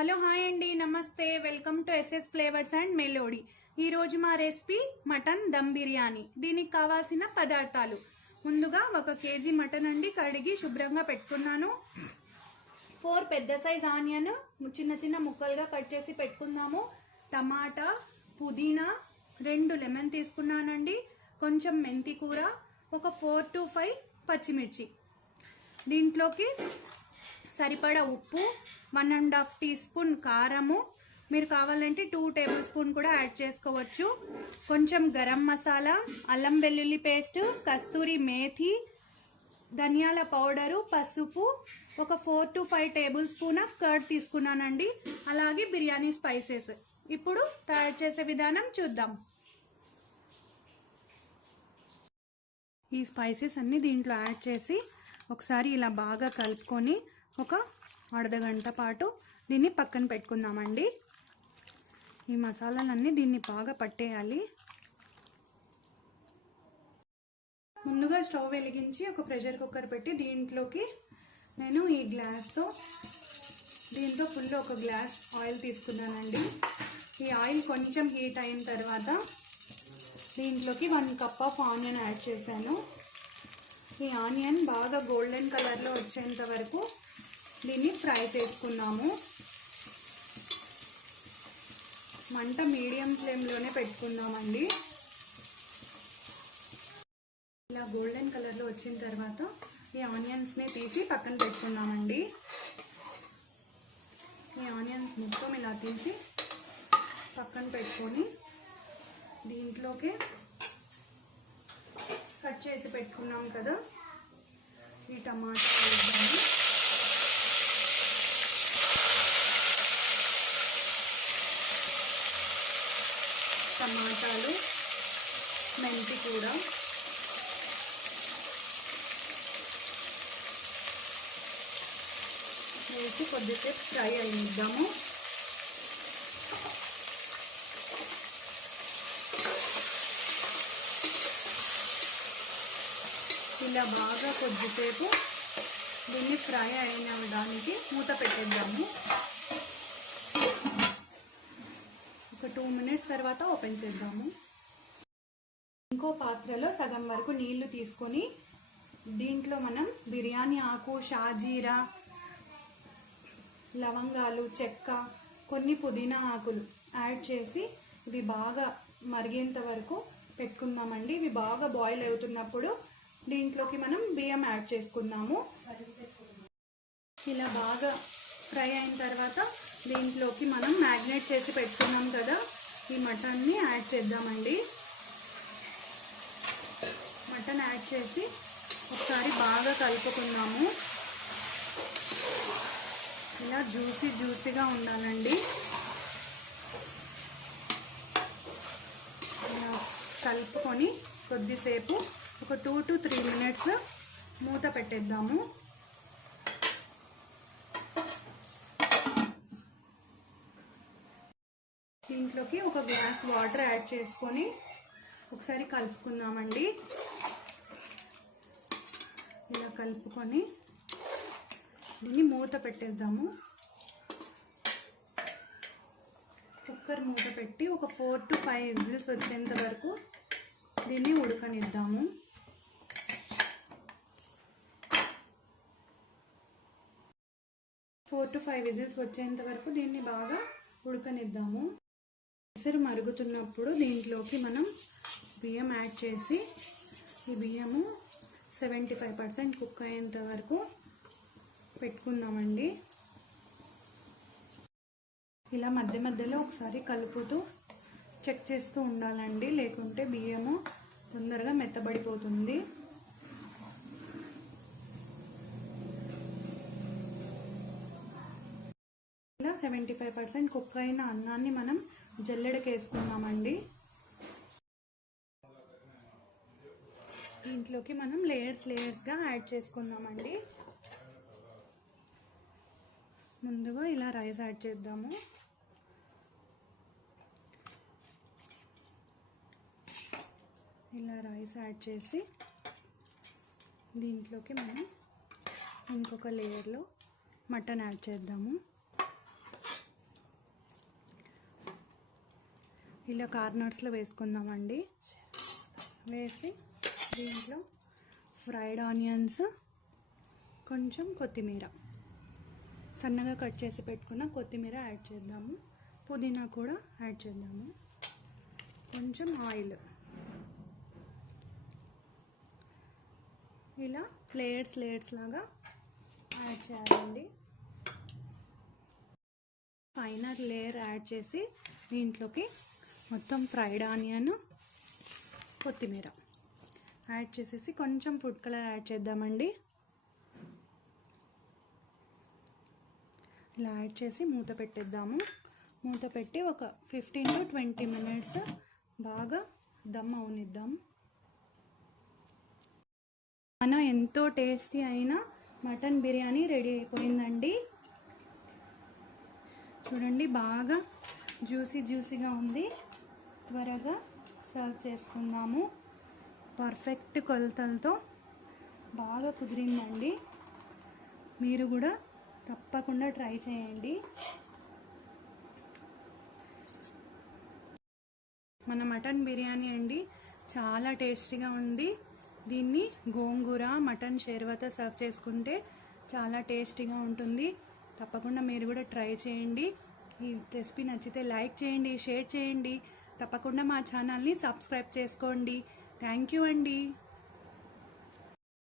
Hello hi అండి, నమస్తే. Welcome to SS flavours and melody. ఈరోజు మా రెసిపీ మటన్ దమ్ బిర్యానీ. దీనికి కావాల్సిన పదార్థాలు: ముందుగా 1 కేజీ మటన్ అండి, కడిగి శుభ్రంగా పెట్టుకున్నాను. 4 పెద్ద సైజ్ ఆనియన్ చిన్న చిన్న ముక్కలుగా కట్ చేసి పెట్టుకున్నాము. టమాటా, పుదీనా, 2 లెమన్ తీసుకున్నానండి. కొంచెం మెంతి కూర, ఒక 4 to 5 పచ్చిమిర్చి. దీంట్లోకి సరిపడా ఉప్పు, 1.5 టీ స్పూన్ కారము, మీరు కావాలంటే 2 టేబుల్ స్పూన్ కూడా యాడ్ చేసుకోవచ్చు. కొంచెం గరం మసాలా, అల్లం వెల్లుల్లి పేస్ట్, కస్తూరి మేథి, ధనియాల పౌడరు, పసుపు, ఒక 4 to 5 table spoon of curd తీసుకున్నానండి. అలాగే బిర్యానీ స్పైసెస్. ఇప్పుడు తయారు చేసే విధానం చూద్దాం. ఈ స్పైసెస్ అన్ని దీంట్లో యాడ్ చేసి ఒకసారి ఇలా బాగా కలుపుకొని ఒక అర్ధగంట పాటు దీన్ని పక్కన పెట్టుకుందామండి. ఈ మసాలాలన్నీ దీన్ని బాగా పట్టేయాలి. ముందుగా స్టవ్ వెలిగించి ఒక ప్రెషర్ కుక్కర్ పెట్టి దీంట్లోకి నేను ఈ గ్లాస్తో దీంట్లో ఫుల్ 1 గ్లాస్ ఆయిల్ తీసుకున్నానండి. ఈ ఆయిల్ కొంచెం హీట్ అయిన తర్వాత దీంట్లోకి 1 కప్ ఆఫ్ ఆనియన్ యాడ్ చేశాను. ఈ ఆనియన్ బాగా గోల్డెన్ కలర్లో వచ్చేంత వరకు దీన్ని ఫ్రై చేసుకున్నాము. మంట మీడియం ఫ్లేమ్లోనే పెట్టుకుందామండి. ఇలా గోల్డెన్ కలర్లో వచ్చిన తర్వాత ఈ ఆనియన్స్ని తీసి పక్కన పెట్టుకుందామండి. ఈ ఆనియన్స్ మొత్తం ఇలా తీసి పక్కన పెట్టుకొని దీంట్లోకి కట్ చేసి పెట్టుకున్నాం కదా ఈ టమాటా వేద్దాము. టమాటాలు, మెంతి కూర, వేసి కొద్దిసేపు ఫ్రై అయిద్దాము. ఇలా బాగా కొద్దిసేపు దీన్ని ఫ్రై అయినడానికి మూత పెట్టేద్దాము. ఒక 2 మినిట్స్ తర్వాత ఓపెన్ చేద్దాము. ఇంకో పాత్రలో సగం వరకు నీళ్లు తీసుకొని దీంట్లో మనం బిర్యానీ ఆకు, షాజీరా, లవంగాలు, చెక్క, కొన్ని పుదీనా ఆకులు యాడ్ చేసి ఇవి బాగా మరిగేంత వరకు పెట్టుకుందామండి. ఇవి బాగా బాయిల్ అవుతున్నప్పుడు దీంట్లోకి మనం బియ్యం యాడ్ చేసుకుందాము. ఇలా బాగా ఫ్రై అయిన తర్వాత దీంట్లోకి మనం మ్యాగ్నేట్ చేసి పెట్టుకున్నాం కదా ఈ మటన్ని యాడ్ చేద్దామండి. మటన్ యాడ్ చేసి ఒకసారి బాగా కలుపుకుందాము. ఇలా జ్యూసీగా ఉండాలండి. ఇలా కలుపుకొని కొద్దిసేపు ఒక 2 to 3 మినిట్స్ మూత పెట్టేద్దాము. దీంట్లోకి 1 గ్లాస్ వాటర్ యాడ్ చేసుకొని ఒకసారి కలుపుకుందామండి. ఇలా కలుపుకొని దీన్ని మూత పెట్టేద్దాము. కుక్కర్ మూత పెట్టి ఒక 4 to 5 విజిల్స్ వచ్చేంత వరకు దీన్ని ఉడకనిద్దాము. 4 to 5 విజిల్స్ వచ్చేంత వరకు దీన్ని బాగా ఉడకనిద్దాము. ఎసరు మరుగుతున్నప్పుడు దీంట్లోకి మనం బియ్యం యాడ్ చేసి ఈ బియ్యము 75% కుక్ అయ్యేంత వరకు పెట్టుకుందామండి. ఇలా మధ్య మధ్యలో ఒకసారి కలుపుతూ చెక్ చేస్తూ ఉండాలండి, లేకుంటే బియ్యము తొందరగా మెత్తబడిపోతుంది. ఇలా 75% కుక్ అయిన అన్నాన్ని మనం జల్లెడకి వేసుకుందామండి. దీంట్లోకి మనం లేయర్స్గా యాడ్ చేసుకుందామండి. ముందుగా ఇలా రైస్ యాడ్ చేద్దాము. ఇలా రైస్ యాడ్ చేసి దీంట్లోకి మనం ఇంకొక లేయర్లో మటన్ యాడ్ చేద్దాము. ఇలా కార్నర్స్లో వేసుకుందామండి. వేసి దీంట్లో ఫ్రైడ్ ఆనియన్స్, కొంచెం కొత్తిమీర, సన్నగా కట్ చేసి పెట్టుకున్న కొత్తిమీర యాడ్ చేద్దాము. పుదీనా కూడా యాడ్ చేద్దాము. కొంచెం ఆయిల్, ఇలా లేయర్స్ లాగా యాడ్ చేయాలండి. ఫైనల్ లేయర్ యాడ్ చేసి దీంట్లోకి మొత్తం ఫ్రైడ్ ఆనియన్, కొత్తిమీర యాడ్ చేసేసి కొంచెం ఫుడ్ కలర్ యాడ్ చేద్దామండి. ఇలా యాడ్ చేసి మూత పెట్టేద్దాము. మూత పెట్టి ఒక 15 to 20 minutes బాగా దమ్ అవనిద్దాం. మన ఎంతో టేస్టీ అయిన మటన్ బిర్యానీ రెడీ అయిపోయిందండి. చూడండి, బాగా జ్యూసీగా ఉంది. త్వరగా సర్వ్ చేసుకుందాము. పర్ఫెక్ట్ కొలతలతో బాగా కుదిరిందండి. మీరు కూడా తప్పకుండా ట్రై చేయండి. మన మటన్ బిర్యానీ అండి చాలా టేస్టీగా ఉంది. దీన్ని గోంగూర, మటన్ షేర్వాతో సర్వ్ చేసుకుంటే చాలా టేస్టీగా ఉంటుంది. తప్పకుండా మీరు కూడా ట్రై చేయండి. ఈ రెసిపీ నచ్చితే లైక్ చేయండి, షేర్ చేయండి. తప్పకుండా మా ఛానల్ని సబ్స్క్రైబ్ చేసుకోండి. థ్యాంక్ యూ అండి.